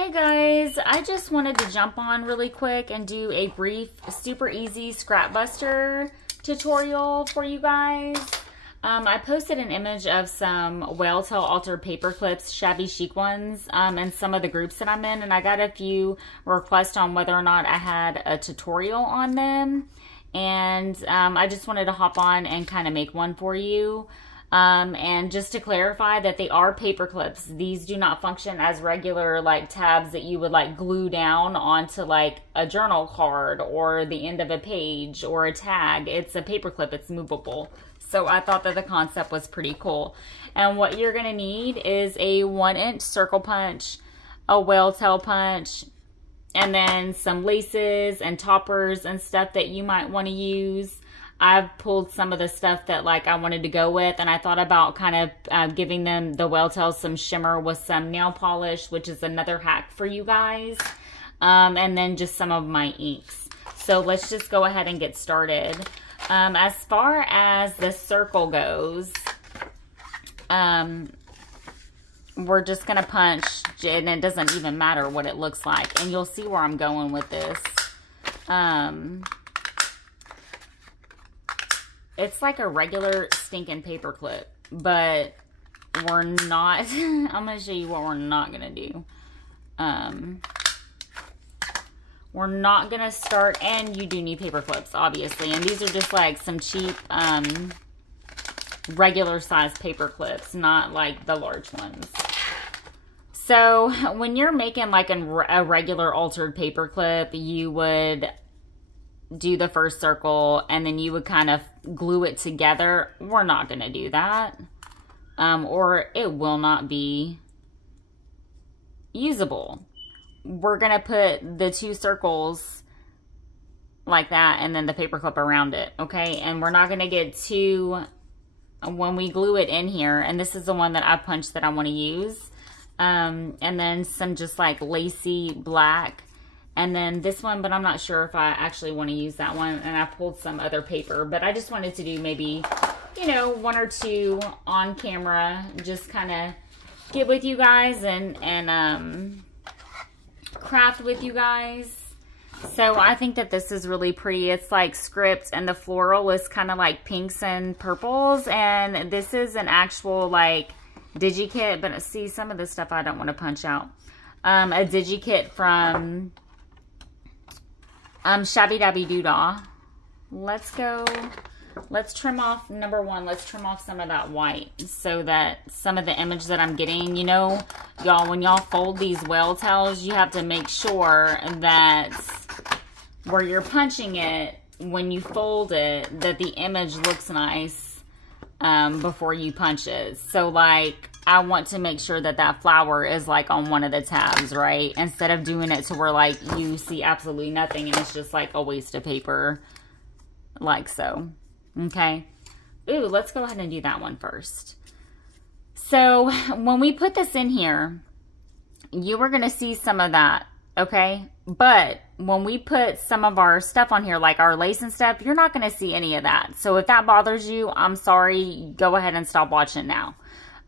Hey guys, I just wanted to jump on really quick and do a brief, super easy scrap buster tutorial for you guys. I posted an image of some Whaletail altered paper clips, Shabby Chic ones, in some of the groups that I'm in, and I got a few requests on whether or not I had a tutorial on them, and I just wanted to hop on and kind of make one for you. And just to clarify that they are paper clips. These do not function as regular like tabs that you would like glue down onto like a journal card or the end of a page or a tag. It's a paper clip, it's movable. So I thought that the concept was pretty cool. And what you're gonna need is a 1-inch circle punch, a Whaletail punch, and then some laces and toppers and stuff that you might want to use. I've pulled some of the stuff that like I wanted to go with, and I thought about kind of giving them, the Whaletail, some shimmer with some nail polish, which is another hack for you guys. And then just some of my inks. So let's just go ahead and get started. As far as the circle goes, we're just gonna punch, and it doesn't even matter what it looks like. And you'll see where I'm going with this. It's like a regular stinking paper clip, but we're not, I'm going to show you what we're not going to do. We're not going to start, and you do need paper clips, obviously. And these are just like some cheap, regular size paper clips, not like the large ones. So when you're making like a regular altered paper clip, you would do the first circle and then you would kind of glue it together. We're not going to do that, or it will not be usable. We're going to put the two circles like that and then the paper clip around it, okay? And we're not going to get too, when we glue it in here, and this is the one that I punched that I want to use, and then some just like lacy black. And then this one, but I'm not sure if I actually want to use that one. And I pulled some other paper, but I just wanted to do maybe, you know, one or two on camera, just kind of get with you guys and craft with you guys. So I think that this is really pretty. It's like script, and the floral is kind of like pinks and purples. And this is an actual like digi-kit, but see, some of this stuff I don't want to punch out. A digi-kit from Shabby Dabby Doodah. Let's trim off, number one, let's trim off some of that white so that some of the image that I'm getting, you know, y'all, when y'all fold these Whaletails, you have to make sure that where you're punching it, when you fold it, that the image looks nice before you punch it. So like, I want to make sure that that flower is like on one of the tabs, right? Instead of doing it to where like you see absolutely nothing and it's just like a waste of paper, like so. Okay. Ooh, let's go ahead and do that one first. So when we put this in here, you are going to see some of that, okay? But when we put some of our stuff on here, like our lace and stuff, you're not going to see any of that. So if that bothers you, I'm sorry, go ahead and stop watching now.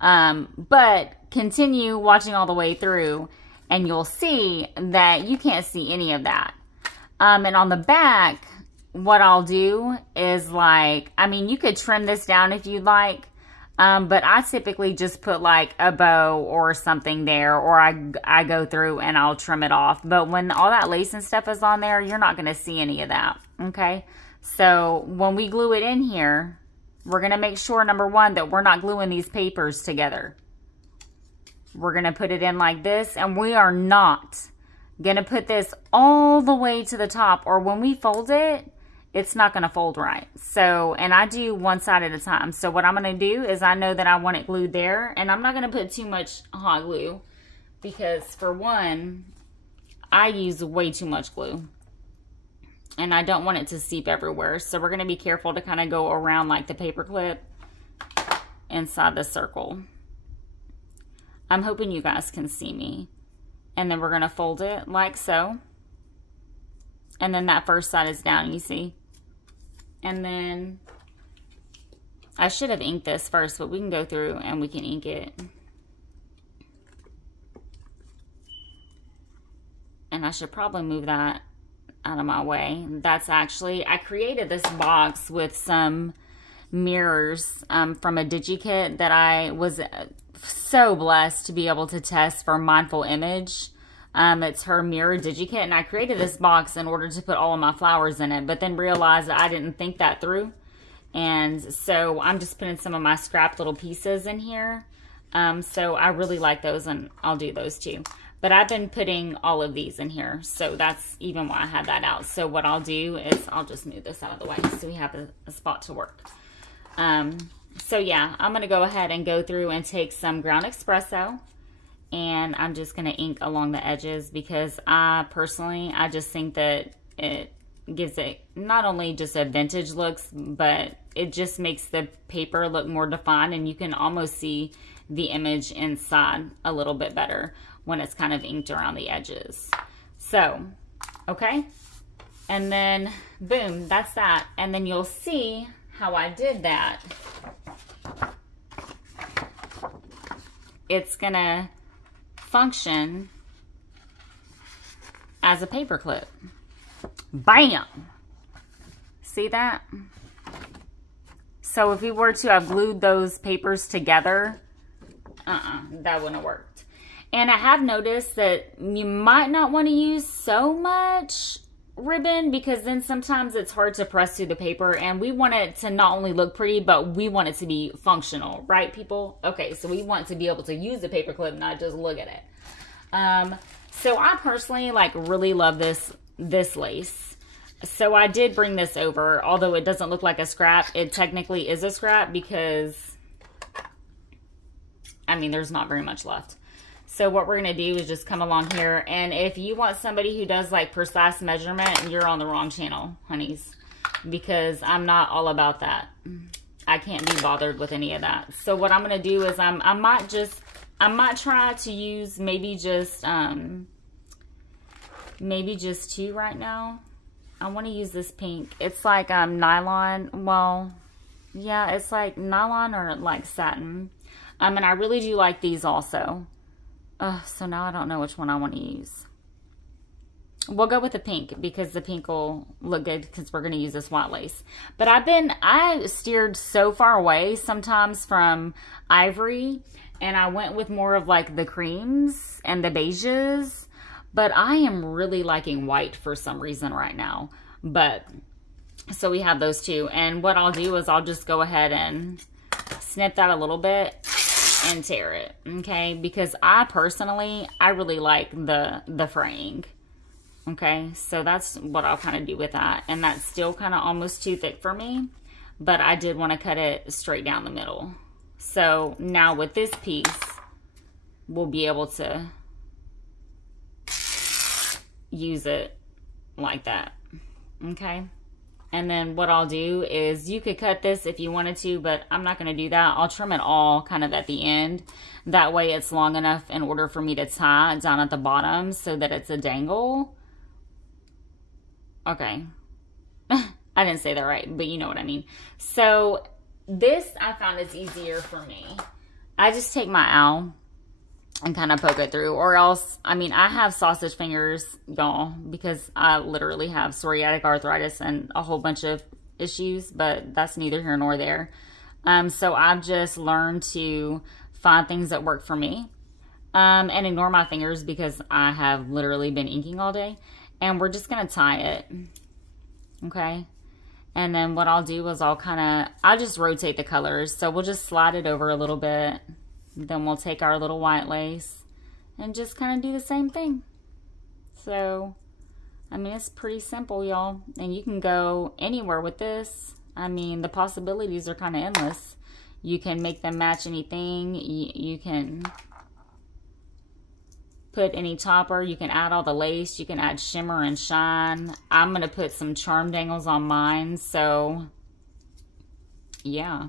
But continue watching all the way through and you'll see that you can't see any of that. And on the back, what I'll do is like, I mean, you could trim this down if you'd like, but I typically just put like a bow or something there, or I go through and I'll trim it off. But when all that lace and stuff is on there, you're not going to see any of that. Okay. So when we glue it in here, we're going to make sure, number one, that we're not gluing these papers together. We're going to put it in like this, and we are not going to put this all the way to the top, or when we fold it, it's not going to fold right. So, and I do one side at a time. So what I'm going to do is I know that I want it glued there, and I'm not going to put too much hot glue because, for one, I use way too much glue. And I don't want it to seep everywhere. So we're going to be careful to kind of go around like the paper clip inside the circle. I'm hoping you guys can see me. And then we're going to fold it like so. And then that first side is down, you see. And then I should have inked this first, but we can go through and we can ink it. and I should probably move that out of my way. That's actually, I created this box with some mirrors from a DigiKit that I was so blessed to be able to test for Mindful Image. It's her mirror DigiKit, and I created this box in order to put all of my flowers in it, but then realized that I didn't think that through. And so I'm just putting some of my scrap little pieces in here. So I really like those, and I'll do those too. But I've been putting all of these in here, so that's even why I had that out. So what I'll do is I'll just move this out of the way so we have a spot to work. So yeah, I'm going to go ahead and go through and take some ground espresso, and I'm just going to ink along the edges because I just think that it gives it not only just a vintage looks, but it just makes the paper look more defined, and you can almost see the image inside a little bit better when it's kind of inked around the edges. So, okay. And then, boom, that's that. And then you'll see how I did that. It's gonna function as a paper clip. Bam! See that? So if we were to have glued those papers together, that wouldn't have worked. And I have noticed that you might not want to use so much ribbon because then sometimes it's hard to press through the paper, and we want it to not only look pretty, but we want it to be functional, right, people? Okay, so we want to be able to use the paper clip, not just look at it. So I personally really love this lace. So I did bring this over, although it doesn't look like a scrap. It technically is a scrap because, I mean, there's not very much left. So what we're going to do is just come along here. And if you want somebody who does precise measurement, you're on the wrong channel, honeys. Because I'm not all about that. I can't be bothered with any of that. So what I'm going to do is I might try to use maybe just two right now. I want to use this pink. It's like nylon. Well, yeah, it's like nylon or like satin. And I really do like these also. So now I don't know which one I want to use. We'll go with the pink because the pink will look good because we're going to use this white lace. But I steered so far away sometimes from ivory, and I went with more of the creams and the beiges. But I am really liking white for some reason right now. But, so we have those two. And what I'll do is I'll just go ahead and snip that a little bit and tear it, okay? Because I really like the fraying, okay? So that's what I'll kind of do with that. And that's still kind of almost too thick for me, but I did want to cut it straight down the middle. So now with this piece, we'll be able to use it like that, okay? And then what I'll do is you could cut this if you wanted to, but I'm not going to do that. I'll trim it all kind of at the end. That way it's long enough in order for me to tie down at the bottom so that it's a dangle. Okay. I didn't say that right, but you know what I mean. So this I found is easier for me. I just take my owl and kind of poke it through, or else, I mean, I have sausage fingers, y'all, because I literally have psoriatic arthritis and a whole bunch of issues, but that's neither here nor there. So I've just learned to find things that work for me, and ignore my fingers because I have literally been inking all day. And we're just going to tie it, okay? And then what I'll do is I'll just rotate the colors. So we'll just slide it over a little bit. Then we'll take our little white lace and just kind of do the same thing. So, I mean, it's pretty simple, y'all. And you can go anywhere with this. I mean, the possibilities are kind of endless. You can make them match anything. You can put any topper. You can add all the lace. You can add shimmer and shine. I'm going to put some charm dangles on mine. So, yeah.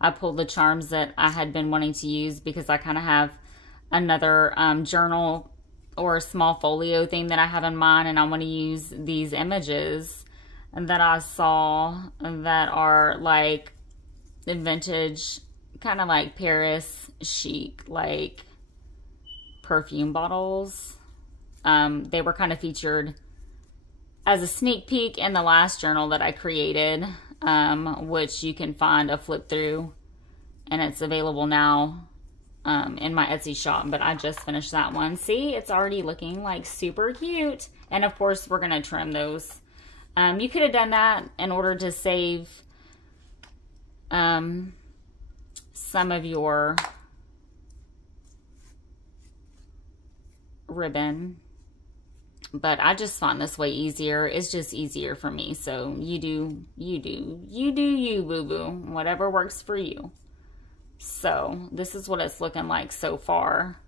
I pulled the charms that I had been wanting to use because I kind of have another journal or a small folio thing that I have in mind, and I want to use these images that I saw that are like vintage, kind of like Paris chic, like perfume bottles. They were kind of featured as a sneak peek in the last journal that I created, which you can find a flip through, and it's available now in my Etsy shop, but I just finished that one. See, it's already looking like super cute. And of course, we're going to trim those. You could have done that in order to save some of your ribbon, but I just found this way easier. It's just easier for me. So you do you, boo-boo, whatever works for you. So this is what it's looking like so far.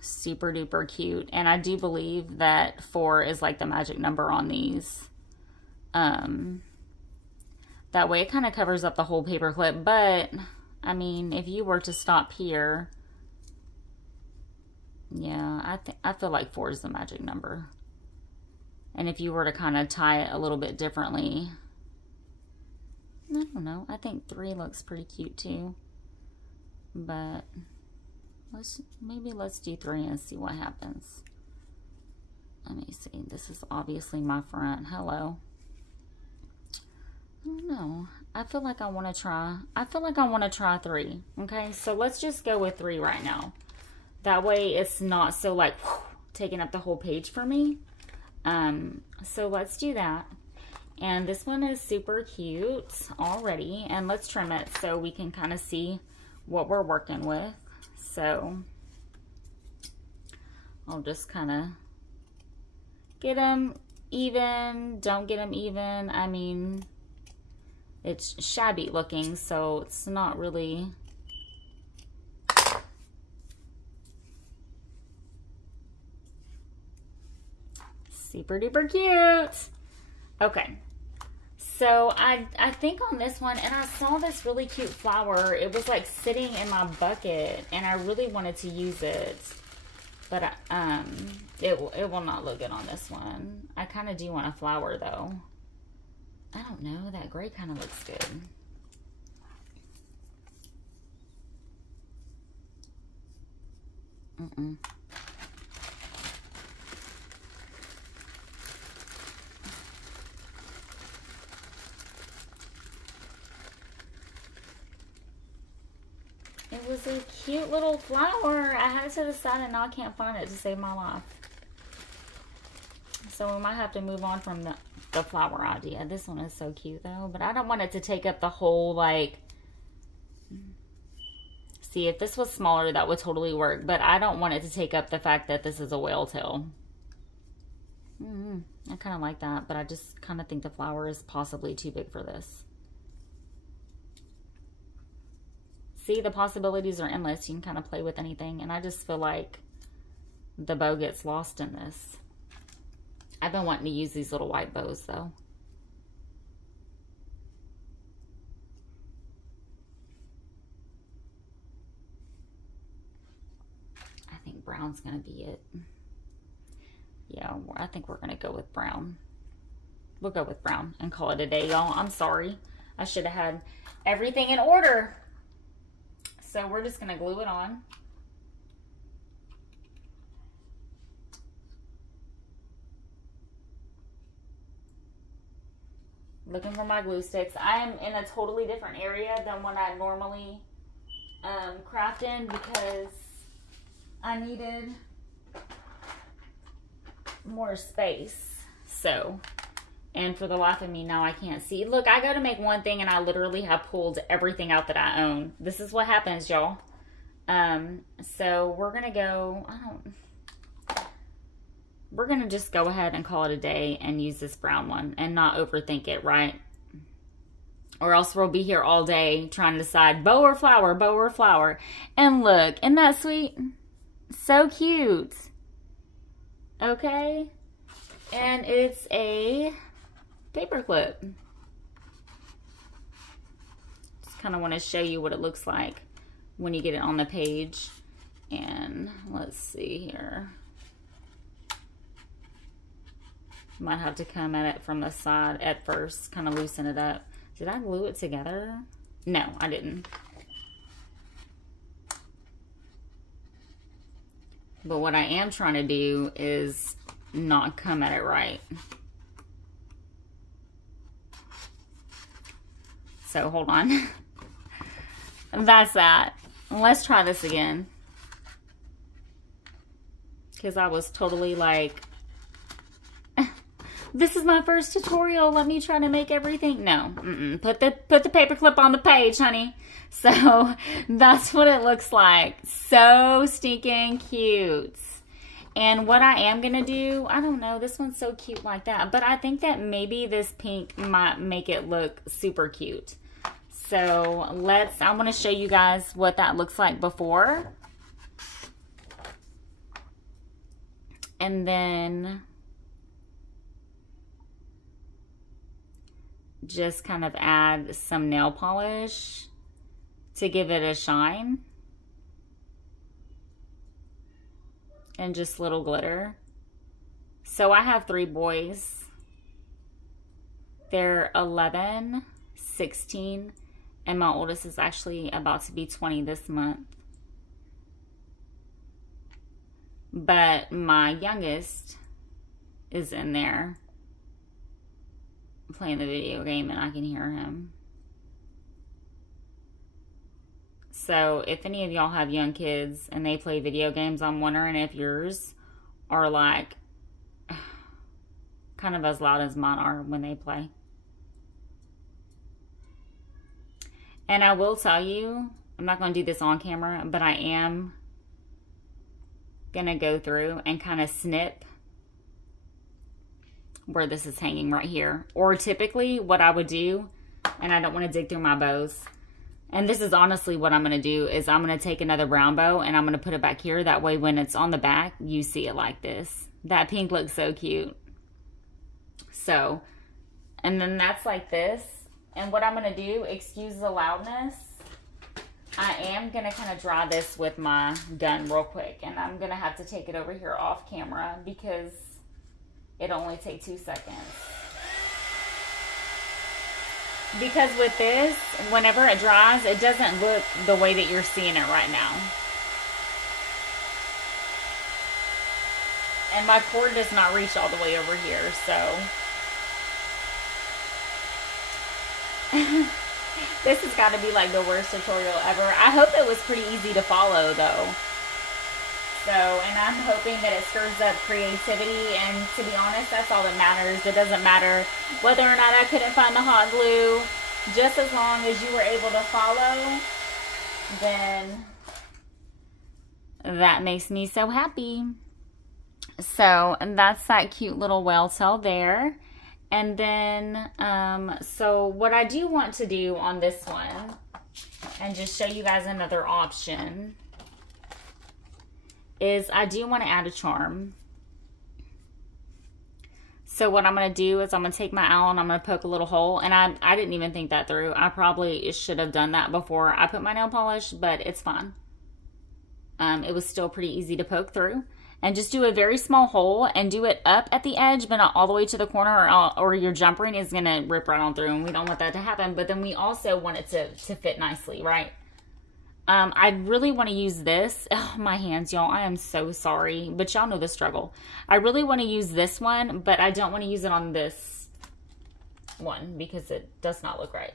Super duper cute. And I do believe that 4 is like the magic number on these. That way it kind of covers up the whole paper clip, but I mean, if you were to stop here, yeah, I feel like 4 is the magic number. And if you were to kind of tie it a little bit differently, I don't know, I think 3 looks pretty cute too. But maybe let's do 3 and see what happens. Let me see. This is obviously my front. Hello. I don't know. I feel like I want to try 3. Okay, so let's just go with 3 right now. That way it's not so like taking up the whole page for me. So let's do that. And this one is super cute already. And let's trim it so we can kind of see what we're working with. So I'll just kind of get them even, don't get them even. I mean, it's shabby looking, so it's not really super duper cute. Okay, so I think on this one, and I saw this really cute flower. It was like sitting in my bucket, and I really wanted to use it, but it will not look good on this one. I kind of do want a flower though. I don't know, that gray kind of looks good. It was a cute little flower. I had it to the side and now I can't find it to save my life. So we might have to move on from the flower idea. This one is so cute though, but I don't want it to take up the whole, like, see, if this was smaller that would totally work, but I don't want it to take up the fact that this is a whale tail. I kind of like that, but I just kind of think the flower is possibly too big for this. See, the possibilities are endless. You can kind of play with anything, and I just feel like the bow gets lost in this. I've been wanting to use these little white bows though. I think brown's gonna be it. Yeah, I think we're gonna go with brown. We'll go with brown and call it a day, y'all. I'm sorry. I should have had everything in order. So we're just gonna glue it on. Looking for my glue sticks. I am in a totally different area than what I normally craft in because I needed more space. So, and for the life of me now I can't see. Look, I go to make one thing and I literally have pulled everything out that I own. This is what happens, y'all. So we're gonna go, we're gonna just go ahead and call it a day and use this brown one and not overthink it, right? Or else we'll be here all day trying to decide bow or flower, bow or flower. And look, isn't that sweet? So cute. Okay. And it's a paper clip. Just kind of want to show you what it looks like when you get it on the page. And let's see here. Might have to come at it from the side at first, kind of loosen it up. Did I glue it together? No, I didn't. But what I am trying to do is not come at it right. So hold on. That's that. Let's try this again. Because I was totally like, this is my first tutorial. Let me try to make everything. No. Put the paperclip on the page, honey. So that's what it looks like. So stinking cute. And what I am going to do, I don't know, this one's so cute like that. But I think that maybe this pink might make it look super cute. So I want to show you guys what that looks like before. And then just kind of add some nail polish to give it a shine. And just little glitter. So I have 3 boys. They're 11, 16, and my oldest is actually about to be 20 this month. But my youngest is in there playing the video game, and I can hear him. So if any of y'all have young kids and they play video games, I'm wondering if yours are like kind of as loud as mine are when they play. And I will tell you, I'm not going to do this on camera, but I am going to go through and kind of snip where this is hanging right here. Or typically what I would do, and I don't want to dig through my bows, and this is honestly what I'm going to do, is I'm going to take another brown bow and I'm going to put it back here. That way when it's on the back, you see it like this. That pink looks so cute. So, and then that's like this. And what I'm going to do, excuse the loudness, I am going to kind of dry this with my gun real quick. And I'm going to have to take it over here off camera because it'll only take 2 seconds. Because with this, whenever it dries, it doesn't look the way that you're seeing it right now. And my cord does not reach all the way over here, so. This has got to be like the worst tutorial ever. I hope it was pretty easy to follow though. So, and I'm hoping that it stirs up creativity, and to be honest, that's all that matters. It doesn't matter whether or not I couldn't find the hot glue. Just as long as you were able to follow, then that makes me so happy. So, and that's that cute little whaletail there. And then, so what I do want to do on this one, and just show you guys another option, is I do want to add a charm. So what I'm going to do is I'm going to take my Allen, I'm going to poke a little hole, and I didn't even think that through. I probably should have done that before I put my nail polish, but it's fine. It was still pretty easy to poke through. And just do a very small hole and do it up at the edge, but not all the way to the corner, or your jump ring is going to rip right on through, and we don't want that to happen. But then we also want it to fit nicely, right? I really want to use this. Oh, my hands, y'all. I am so sorry, but y'all know the struggle. I really want to use this one, but I don't want to use it on this one because it does not look right.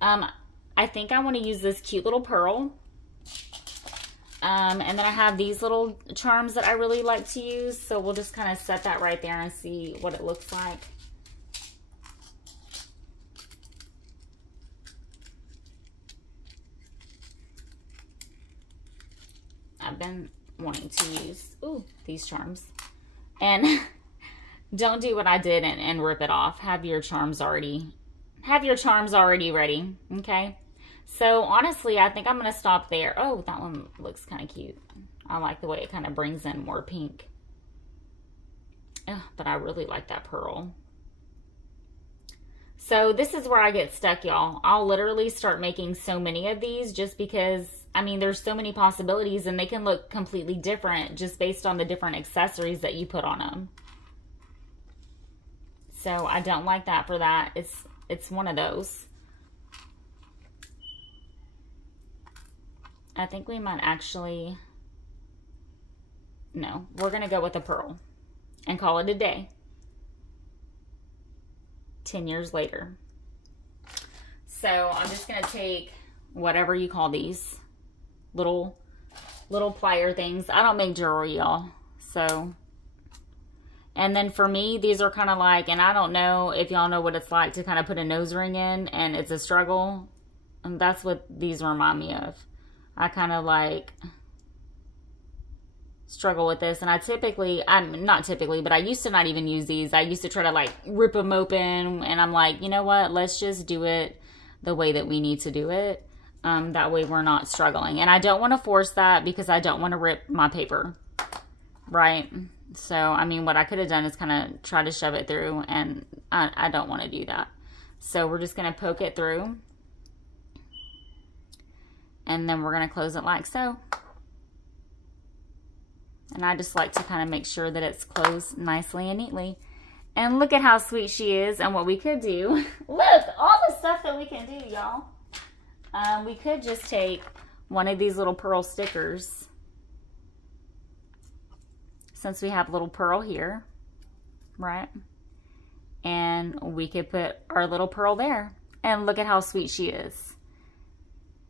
I think I want to use this cute little pearl. And then I have these little charms that I really like to use. So we'll just kind of set that right there and see what it looks like. I've been wanting to use, these charms. And don't do what I did and rip it off. Have your charms already ready, okay? So honestly, I think I'm going to stop there. Oh, that one looks kind of cute. I like the way it kind of brings in more pink. But I really like that pearl. So this is where I get stuck, y'all. I'll literally start making so many of these just because, I mean, there's so many possibilities and they can look completely different just based on the different accessories that you put on them. So I don't like that for that. It's one of those. I think we might actually No, we're going to go with a pearl and call it a day. 10 years later. So I'm just going to take whatever you call these little plier things. I don't make jewelry, y'all. So, and then for me, these are kind of like, and I don't know if y'all know what it's like to kind of put a nose ring in, and it's a struggle. And that's what these remind me of. I kind of like struggle with this, and not typically, but I used to not even use these. I used to try to like rip them open, and I'm like, you know what, let's just do it the way that we need to do it. That way we're not struggling. And I don't want to force that because I don't want to rip my paper, right? So, I mean, what I could have done is kind of try to shove it through, and I don't want to do that. So we're just going to poke it through, and then we're going to close it like so. And I just like to kind of make sure that it's closed nicely and neatly. And look at how sweet she is and what we could do. Look, all the stuff that we can do, y'all. We could just take one of these little pearl stickers, since we have little pearl here, right? And we could put our little pearl there. And look at how sweet she is.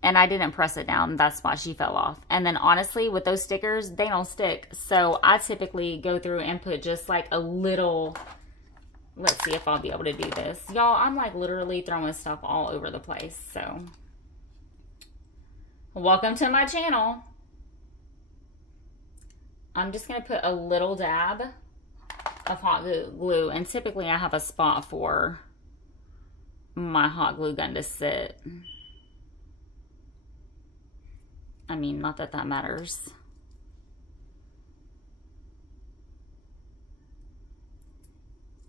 And I didn't press it down. That's why she fell off. And then honestly, with those stickers, they don't stick. So I typically go through and put just like a little, let's see if I'll be able to do this. Y'all, I'm like literally throwing stuff all over the place. So welcome to my channel. I'm just going to put a little dab of hot glue. And typically I have a spot for my hot glue gun to sit. I mean, not that that matters.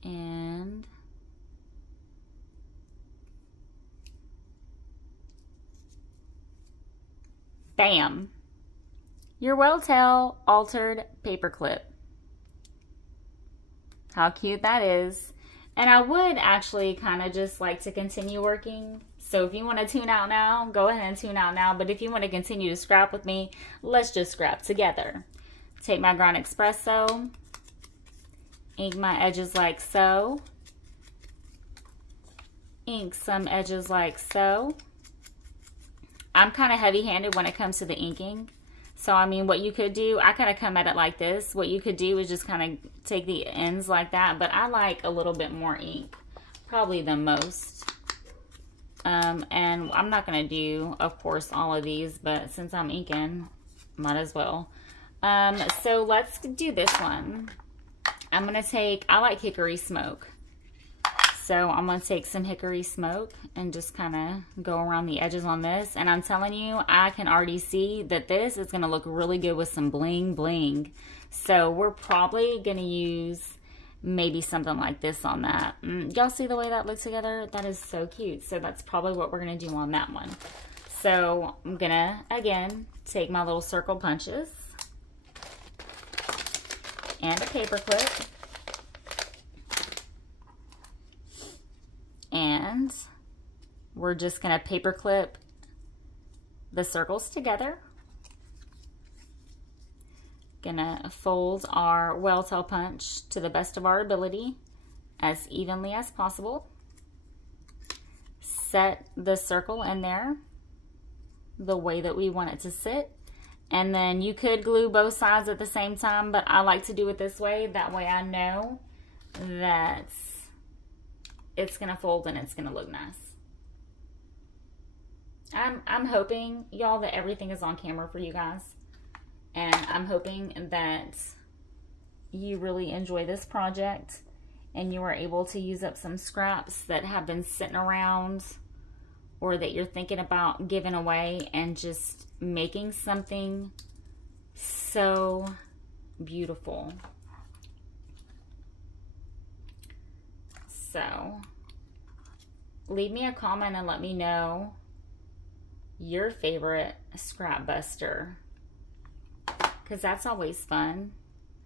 And bam! Your Whaletail altered paperclip. How cute that is. And I would actually kind of just like to continue working. So if you want to tune out now, go ahead and tune out now. But if you want to continue to scrap with me, let's just scrap together. Take my ground espresso, ink my edges like so, ink some edges like so. I'm kind of heavy-handed when it comes to the inking. So, I mean, what you could do, I kind of come at it like this. What you could do is just kind of take the ends like that. But I like a little bit more ink, probably the most. And I'm not going to do, of course, all of these. But since I'm inking, might as well. So, let's do this one. I'm going to take, I like hickory smoke. So I'm going to take some hickory smoke and just kind of go around the edges on this. And I'm telling you, I can already see that this is going to look really good with some bling bling. So we're probably going to use maybe something like this on that. Y'all see the way that looks together? That is so cute. So that's probably what we're going to do on that one. So I'm going to, again, take my little circle punches and a paper clip. And we're just going to paper clip the circles together. Gonna fold our Whaletail punch to the best of our ability as evenly as possible. Set the circle in there the way that we want it to sit. And then you could glue both sides at the same time, but I like to do it this way. That way I know that it's gonna fold and it's gonna look nice. I'm hoping, y'all, that everything is on camera for you guys. And I'm hoping that you really enjoy this project and you are able to use up some scraps that have been sitting around or that you're thinking about giving away and just making something so beautiful. So, leave me a comment and let me know your favorite scrap buster, because that's always fun.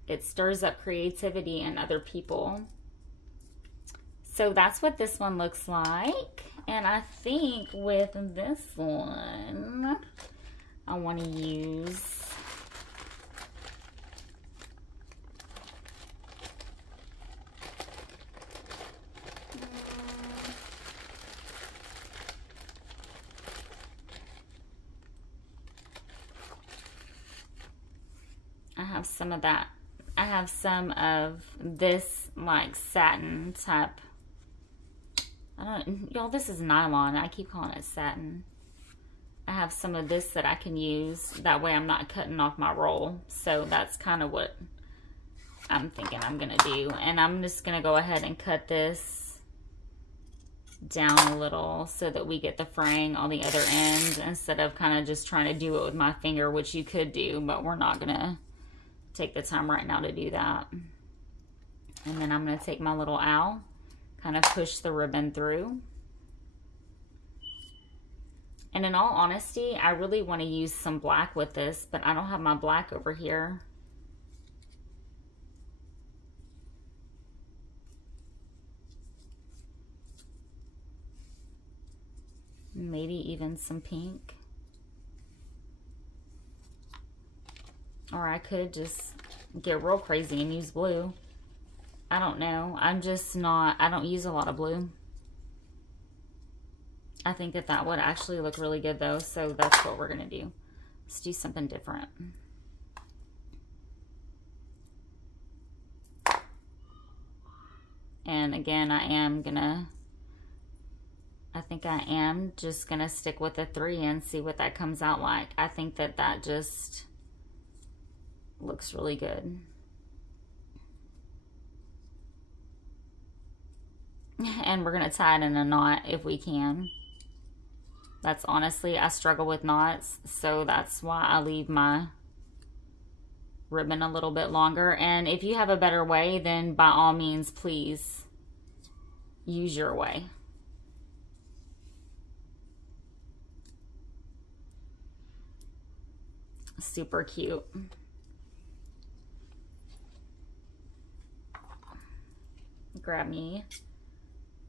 It stirs up creativity in other people. So that's what this one looks like. And I think with this one, I want to use have some of that. I have some of this like satin type. Y'all, this is nylon. I keep calling it satin. I have some of this that I can use. That way I'm not cutting off my roll. So that's kind of what I'm thinking I'm going to do. And I'm just going to go ahead and cut this down a little so that we get the fraying on the other end instead of kind of just trying to do it with my finger, which you could do, but we're not going to take the time right now to do that. And then I'm going to take my little owl, kind of push the ribbon through. And in all honesty, I really want to use some black with this, but I don't have my black over here. Maybe even some pink. Or I could just get real crazy and use blue. I don't know. I'm just not, I don't use a lot of blue. I think that that would actually look really good though, so that's what we're going to do. Let's do something different. And again, I think I am just going to stick with the 3 and see what that comes out like. I think that that just looks really good. And we're going to tie it in a knot if we can. That's honestly, I struggle with knots, so that's why I leave my ribbon a little bit longer. And if you have a better way, then by all means, please use your way. Super cute. Grab me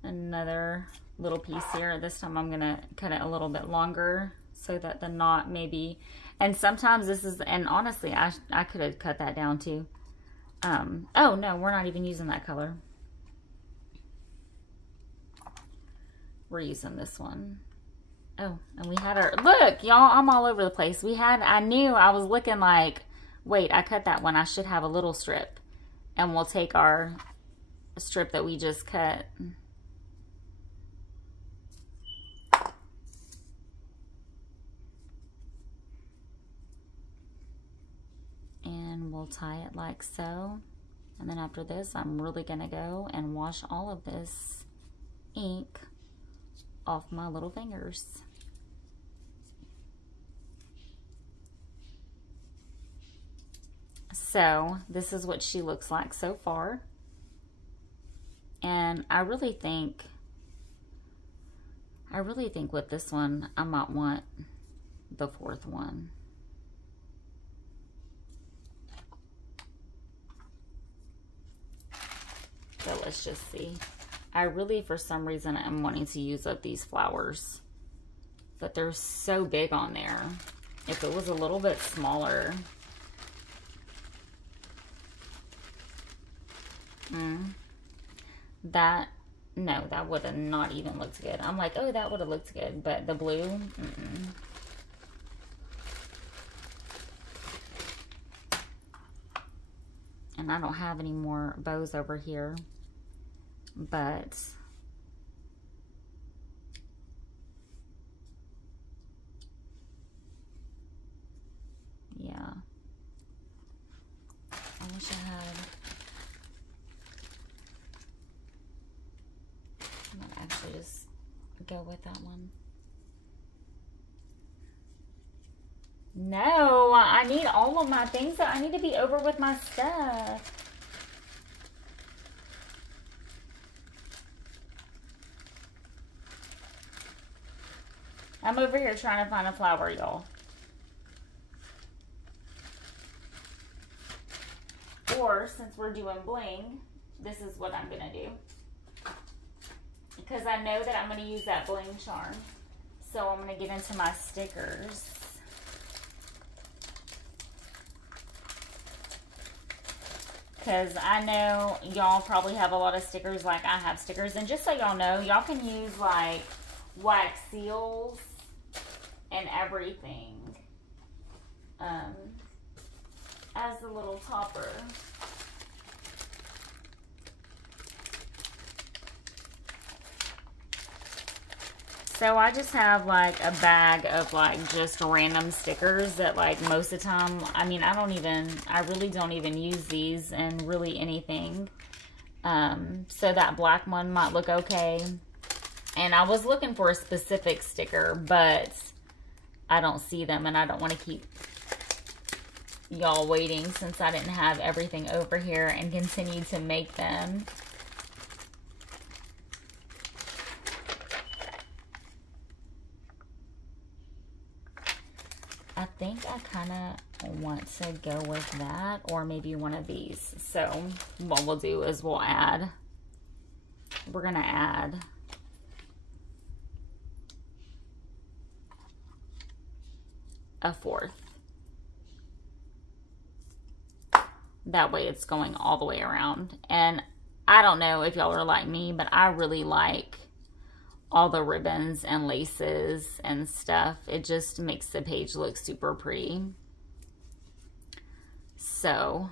another little piece here. This time I'm gonna cut it a little bit longer so that the knot maybe, and sometimes this is, and honestly I could have cut that down too. Oh no, we're not even using that color. We're using this one. Oh, and we had our, look y'all, I'm all over the place. We had, I knew, I was looking like, wait, I cut that one, I should have a little strip. And we'll take our strip that we just cut. And we'll tie it like so. And then after this, I'm really gonna go and wash all of this ink off my little fingers. So this is what she looks like so far. And I really think with this one, I might want the 4th one. So let's just see. I really, for some reason, am wanting to use up these flowers, but they're so big on there. If it was a little bit smaller, that would have not even looked good. I'm like, oh, that would have looked good, but the blue, And I don't have any more bows over here, but yeah, I wish I had. I'm gonna actually just go with that one. No, I need all of my things. That I need to be over with my stuff. I'm over here trying to find a flower, y'all. Or, since we're doing bling, this is what I'm going to do. Because I know that I'm going to use that bling charm. So I'm going to get into my stickers. Because I know y'all probably have a lot of stickers like I have stickers. And just so y'all know, y'all can use like wax seals and everything. as the little topper. So I just have like a bag of like just random stickers that like most of the time, I mean, I really don't even use these in really anything. So that black one might look okay. And I was looking for a specific sticker, but I don't see them, and I don't want to keep y'all waiting since I didn't have everything over here and continue to make them. I think I kind of want to go with that, or maybe one of these. So what we'll do is we're gonna add a fourth. That way it's going all the way around. And I don't know if y'all are like me, but I really like all the ribbons and laces and stuff. It just makes the page look super pretty. So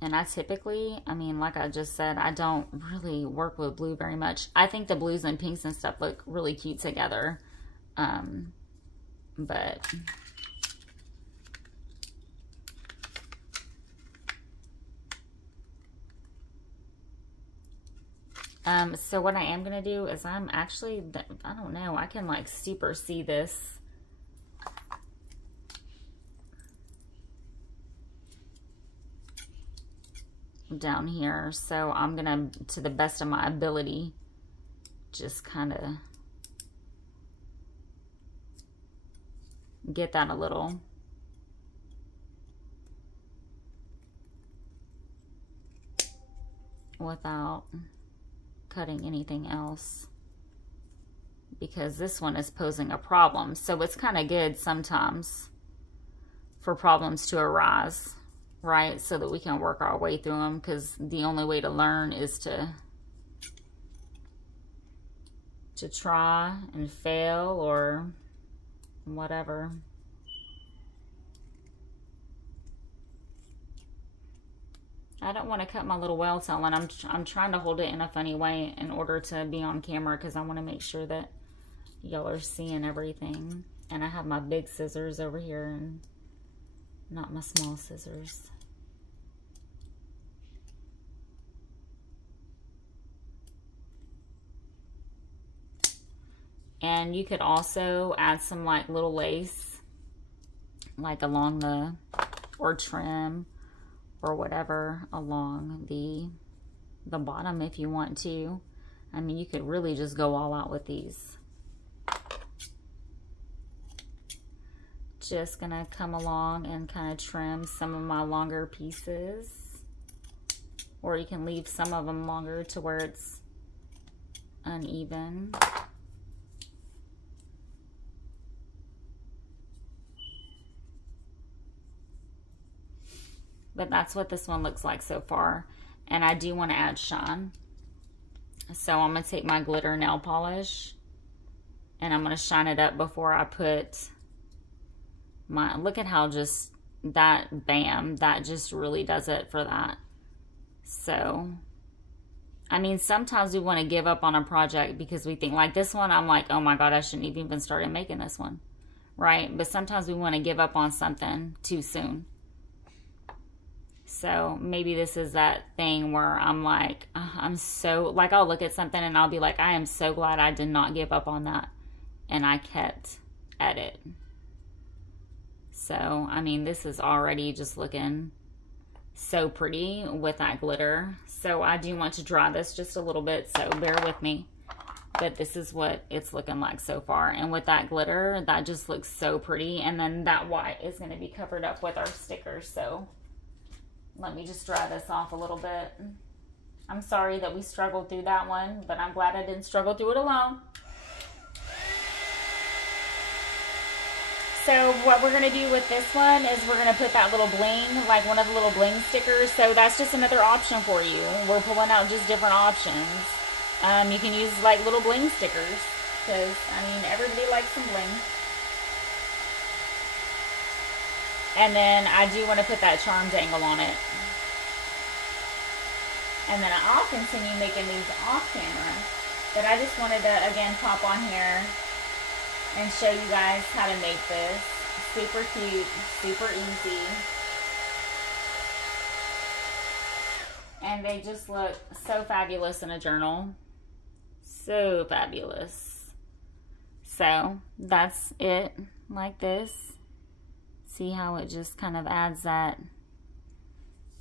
and I typically, I mean, like I just said, I don't really work with blue very much. I think the blues and pinks and stuff look really cute together. But so what I am going to do is I'm actually, I don't know, I can like super see this. Down here. So I'm going to the best of my ability, just kind of get that a little. Without cutting anything else, because this one is posing a problem. So it's kind of good sometimes for problems to arise, right? So that we can work our way through them, because the only way to learn is to try and fail or whatever. I don't want to cut my little whaletail, and I'm trying to hold it in a funny way in order to be on camera, because I want to make sure that y'all are seeing everything. And I have my big scissors over here and not my small scissors. And you could also add some like little lace, like along the, or trim or whatever along the bottom if you want to. I mean, you could really just go all out with these. Just gonna come along and kind of trim some of my longer pieces, or you can leave some of them longer to where it's uneven. But that's what this one looks like so far. And I do want to add shine. So I'm going to take my glitter nail polish and I'm going to shine it up before I put my, look at how just that, bam, that just really does it for that. So, I mean, sometimes we want to give up on a project because we think, like this one, I'm like, oh my God, I shouldn't have even started making this one, right? But sometimes we want to give up on something too soon. So maybe this is that thing where I'm like, I'm so, like I'll look at something and I'll be like, I am so glad I did not give up on that. And I kept at it. So, I mean, this is already just looking so pretty with that glitter. So I do want to dry this just a little bit, so bear with me. But this is what it's looking like so far. And with that glitter, that just looks so pretty. And then that white is going to be covered up with our stickers. So let me just dry this off a little bit. I'm sorry that we struggled through that one, but I'm glad I didn't struggle through it alone. so what we're going to do with this one is we're going to put that little bling, like one of the little bling stickers. So that's just another option for you. We're pulling out just different options. You can use like little bling stickers because, I mean, everybody likes some bling. And then I do want to put that charm dangle on it. And then I'll continue making these off camera. But I just wanted to, again, pop on here and show you guys how to make this. Super cute, super easy. And they just look so fabulous in a journal. So fabulous. So that's it, like this. See how it just kind of adds that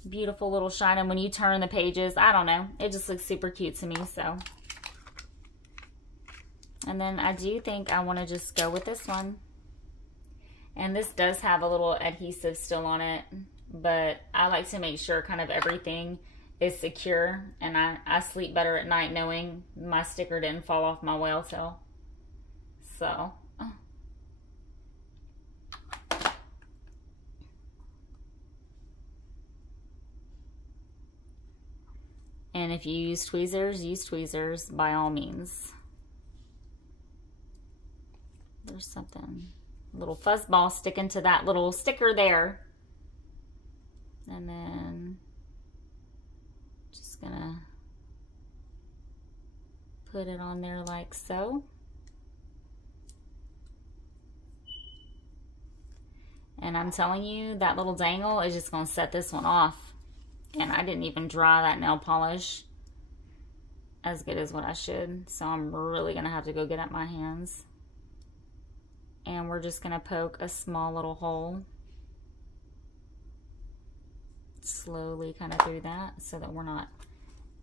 beautiful little shine. And when you turn the pages, I don't know, it just looks super cute to me. So, and then I do think I want to just go with this one. And this does have a little adhesive still on it, but I like to make sure kind of everything is secure, and I sleep better at night knowing my sticker didn't fall off my Whaletail. So, and if you use tweezers by all means. There's something, a little fuzz ball sticking to that little sticker there. And then just gonna put it on there like so. And I'm telling you, that little dangle is just gonna set this one off. And I didn't even dry that nail polish as good as what I should. So I'm really gonna have to go get at my hands. And we're just gonna poke a small little hole slowly kind of through that so that we're not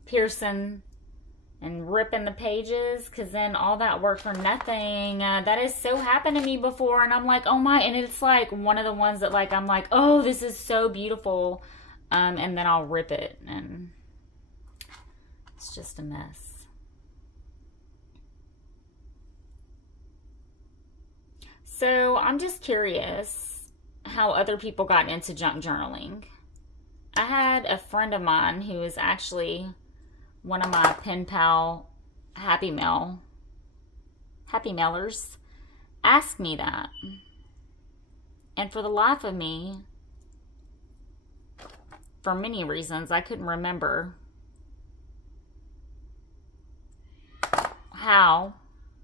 piercing and ripping the pages, because then all that work for nothing. That has so happened to me before, and I'm like, oh my, and it's like one of the ones that like I'm like, oh, this is so beautiful, and then I'll rip it and it's just a mess. So I'm just curious how other people got into junk journaling. I had a friend of mine who is actually one of my pen pal happy mailers ask me that. And for the life of me, for many reasons, I couldn't remember how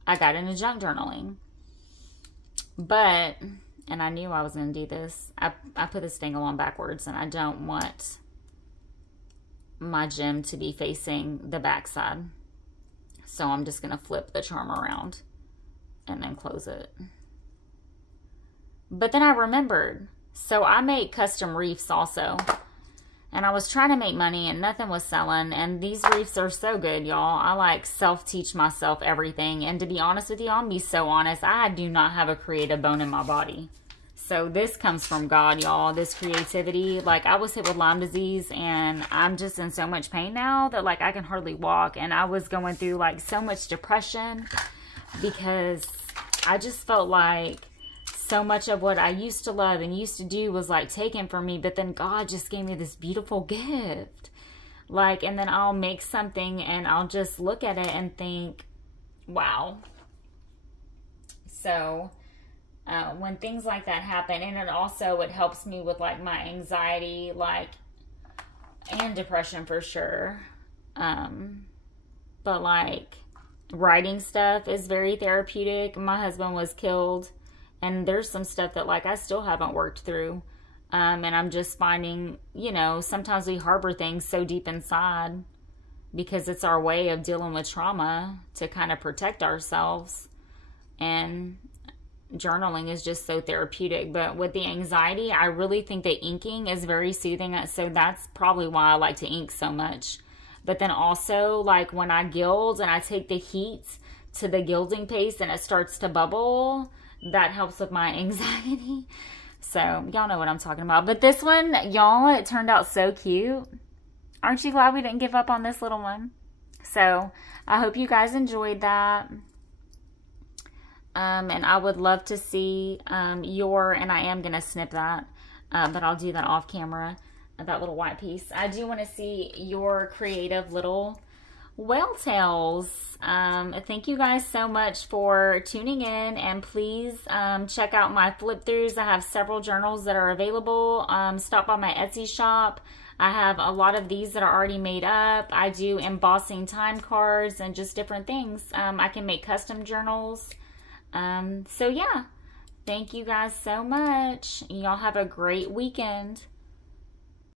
I got into junk journaling. But, and I knew I was going to do this, I put this dangle on backwards, and I don't want my gem to be facing the back side. So I'm just going to flip the charm around and then close it. But then I remembered, so I make custom reefs also. And I was trying to make money and nothing was selling. And these reefs are so good, y'all. I like self-teach myself everything. And to be honest with you, I'll be so honest, I do not have a creative bone in my body. So this comes from God, y'all. This creativity. Like, I was hit with Lyme disease and I'm just in so much pain now that like I can hardly walk. And I was going through like so much depression because I just felt like so much of what I used to love and used to do was like taken from me, but then God just gave me this beautiful gift. Like, and then I'll make something and I'll just look at it and think, wow. So when things like that happen, and it helps me with like my anxiety, like, and depression for sure. But like writing stuff is very therapeutic. My husband was killed. And there's some stuff that like I still haven't worked through. And I'm just finding, you know, sometimes we harbor things so deep inside because it's our way of dealing with trauma to kind of protect ourselves. And journaling is just so therapeutic. But with the anxiety, I really think that inking is very soothing. So that's probably why I like to ink so much. But then also like when I gild and I take the heat to the gilding paste and it starts to bubble, that helps with my anxiety. So y'all know what I'm talking about. But this one, y'all, it turned out so cute. Aren't you glad we didn't give up on this little one? So I hope you guys enjoyed that. And I would love to see your, and I am going to snip that, but I'll do that off camera, that little white piece. I do want to see your creative little whale tails. Thank you guys so much for tuning in, and please check out my flip throughs. I have several journals that are available. Stop by my Etsy shop. I have a lot of these that are already made up. I do embossing time cards and just different things. I can make custom journals. So yeah, thank you guys so much. Y'all have a great weekend.